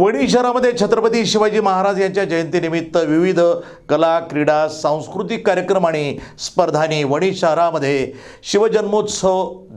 वणी शहरामध्ये छत्रपती शिवाजी महाराज यांच्या जयंतीनिमित्त विविध कला, क्रीडा, सांस्कृतिक कार्यक्रम आणि स्पर्धांनी वणी शहरामध्ये शिवजन्मोत्सव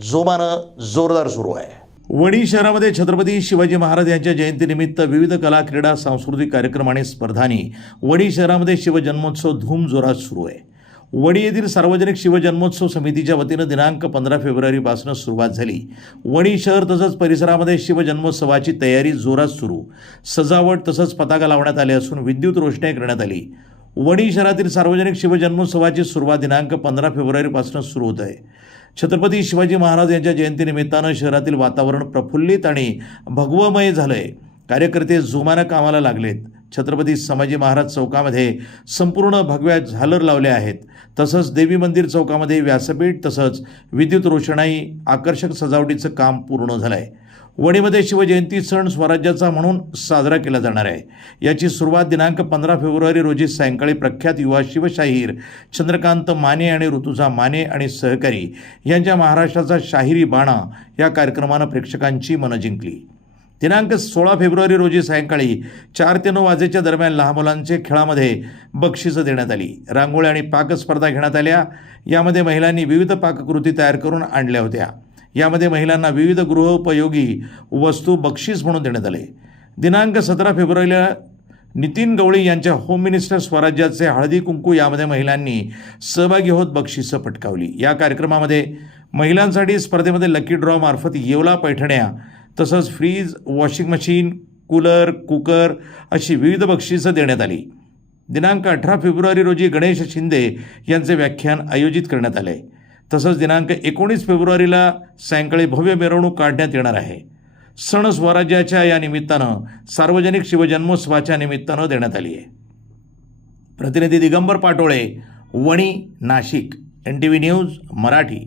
जोरदार सुरू आहे। वणी शहरामध्ये छत्रपती शिवाजी महाराज यांच्या जयंतीनिमित्त विविध कला, क्रीडा, सांस्कृतिक कार्यक्रम आणि स्पर्धांनी वणी शहरामध्ये शिवजन्मोत्सव जोरात सुरू आहे। वणी येथील सार्वजनिक शिवजन्मोत्सव समितीच्या वतीनं दिनांक 15 फेब्रुवारीपासून सुरुवात झाली। वणी शहर तसंच परिसरामध्ये शिवजन्मोत्सवाची तयारी जोरात सुरू, सजावट तसंच पताका लावण्यात आले असून विद्युत रोषणाई करण्यात आली। वणी शहरातील सार्वजनिक शिवजन्मोत्सवाची सुरुवात दिनांक 15 फेब्रुवारीपासून सुरू होत आहे। छत्रपती शिवाजी महाराज यांच्या जयंतीनिमित्तानं शहरातील वातावरण प्रफुल्लित आणि भगवमय झालंय। कार्यकर्ते जोमानं कामाला लागलेत। छत्रपती संभाजी महाराज चौकामध्ये संपूर्ण भगव्या झालर लावल्या आहेत। तसंच देवी मंदिर चौकामध्ये व्यासपीठ तसंच विद्युत रोषणाई आकर्षक सजावटीचं काम पूर्ण झालं आहे। वणीमध्ये शिवजयंती सण स्वराज्याचा म्हणून साजरा केला जाणार आहे। याची सुरुवात दिनांक 15 फेब्रुवारी रोजी सायंकाळी प्रख्यात युवा शिवशाहीर चंद्रकांत माने आणि ऋतुजा माने आणि सहकारी यांच्या महाराष्ट्राचा शाहिरी बाणा या कार्यक्रमानं प्रेक्षकांची मनं जिंकली। दिनांक 16 फेब्रुवारी रोजी सायंकाळी 4 ते 9 वाजेच्या दरम्यान लहान मुलांचे खेळामध्ये बक्षिसं देण्यात आली। रांगोळी आणि पाकस्पर्धा घेण्यात आल्या। यामध्ये महिलांनी विविध पाककृती तयार करून आणल्या होत्या। यामध्ये महिलांना विविध गृहोपयोगी वस्तू बक्षीस म्हणून देण्यात आले। दिनांक 17 फेब्रुवारीला नितीन गवळी यांच्या होम मिनिस्टर स्वराज्याचे हळदी कुंकू यामध्ये महिलांनी सहभागी होत बक्षिसं पटकावली। या कार्यक्रमामध्ये महिलांसाठी स्पर्धेमध्ये लकी ड्रॉ मार्फत येवला पैठण्या तसंच fridge, washing machine, cooler, cooker अशी विविध बक्षिसं देण्यात आली। दिनांक 18 फेब्रुवारी रोजी गणेश शिंदे यांचे व्याख्यान आयोजित करण्यात आले। तसंच दिनांक 19 फेब्रुवारीला सायंकाळी भव्य मिरवणूक काढण्यात येणार आहे। सण स्वराज्याच्या या निमित्तानं सार्वजनिक शिवजन्मोत्सवाच्या निमित्तानं देण्यात आली आहे। प्रतिनिधी दिगंबर पाटोळे, वणी, नाशिक, NTV न्यूज मराठी।